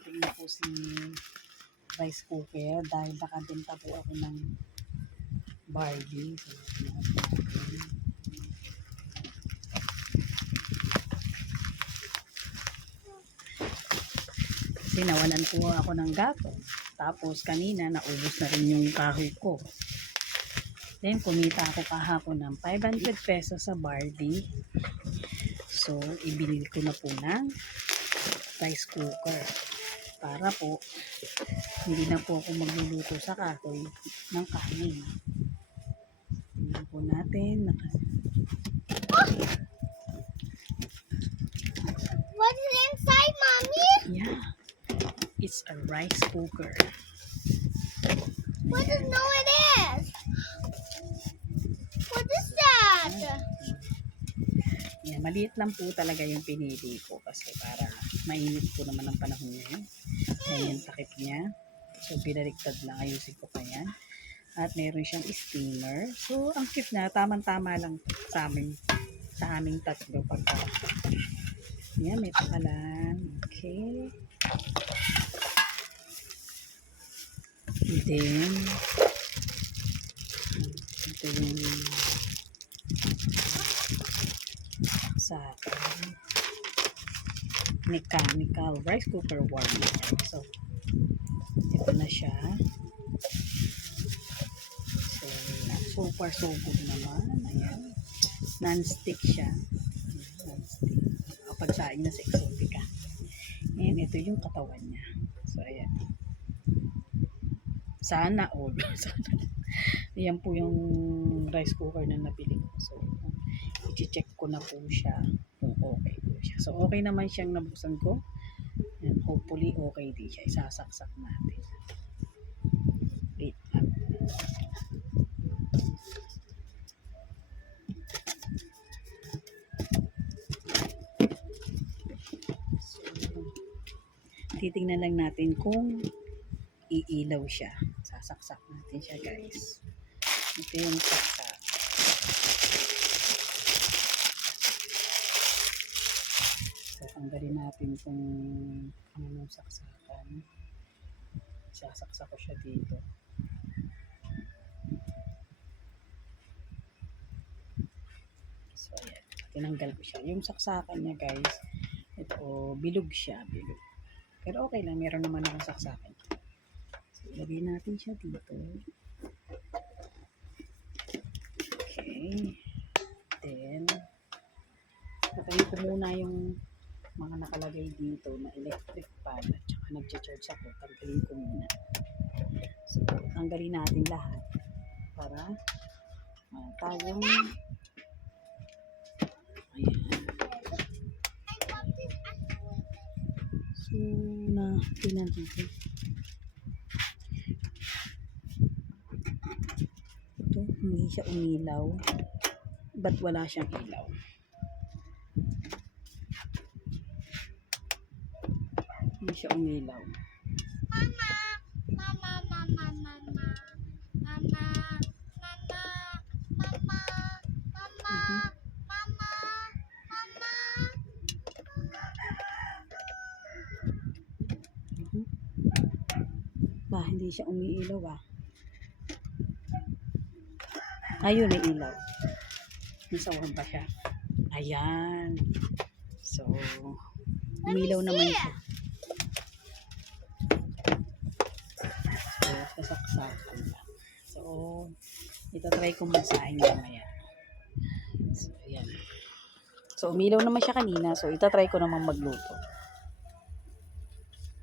dumating na po si rice cooker dahil nakabenta po ako ng barley. So, kasi nawalan po ako ng gato. Tapos kanina naubos na rin yung kahoy ko. Then kumita ako kahapon ng 500 pesos sa barley. So ibinili ko na po ng rice cooker para po hindi na po ako magluluto sa kahoy ng kanin. Tingnan po natin. What is inside, Mommy? Yeah. It's a rice cooker. What does no it is? What is that? Yeah, maliit lang po talaga yung pinili ko kasi para mainit po naman ang panahon ngayon. Ayan yung takip niya. So, binaliktad lang. Ayusin ko pa yan. At meron siyang steamer. So, ang cute na. Tamang-tama lang sa aming tatlo. Pagka. Yan, may pakalan. Okay. Then, ito yung sa mechanical rice cooker warmer. So, ito na siya. So, super good naman. Ayan. Non-stick siya. Non-stick. Kapagsaing na sa Exotica. Ayan, ito yung katawan niya. So, ayan. Sana all. Sana. Ayan po yung rice cooker na nabili ko. So, i-check ko na po siya kung okay po siya. So, okay naman siyang nabuksan ko. And hopefully, okay din siya. Isasaksak natin. Wait lang. So, titingnan lang natin kung iilaw siya. Sasaksak natin siya, guys. Ito yung saksak. So, tanggalin natin kung ano yung saksakan. Sasaksak ko siya dito. So, ayan. Tinanggal ko siya. Yung saksakan niya, guys, ito, bilog siya. Bilog. Pero okay lang. Meron naman akong saksakan. So, ilagay natin siya dito. Okay. Then, patayin ko muna yung mga nakalagay dito na electric fan at saka nag-charge ako. Tanggalin ko muna. So, tanggalin natin lahat para tayong ayan. So, tingnan dito. Ito, hindi siya umilaw. Ba't wala siyang ilaw? Hindi siya umilaw. Mama, mama, mama, mama, mama, mama, mama, mama, mama, mama. Ba, hindi siya umiilaw ah. Ayun, may ilaw. Nasawan pa siya. Ayan. So, umilaw naman siya. So, sasaksakan lang. So, itatry ko masahin mamaya. So, ayan. So, umilaw naman siya kanina. So, itatry ko naman magluto.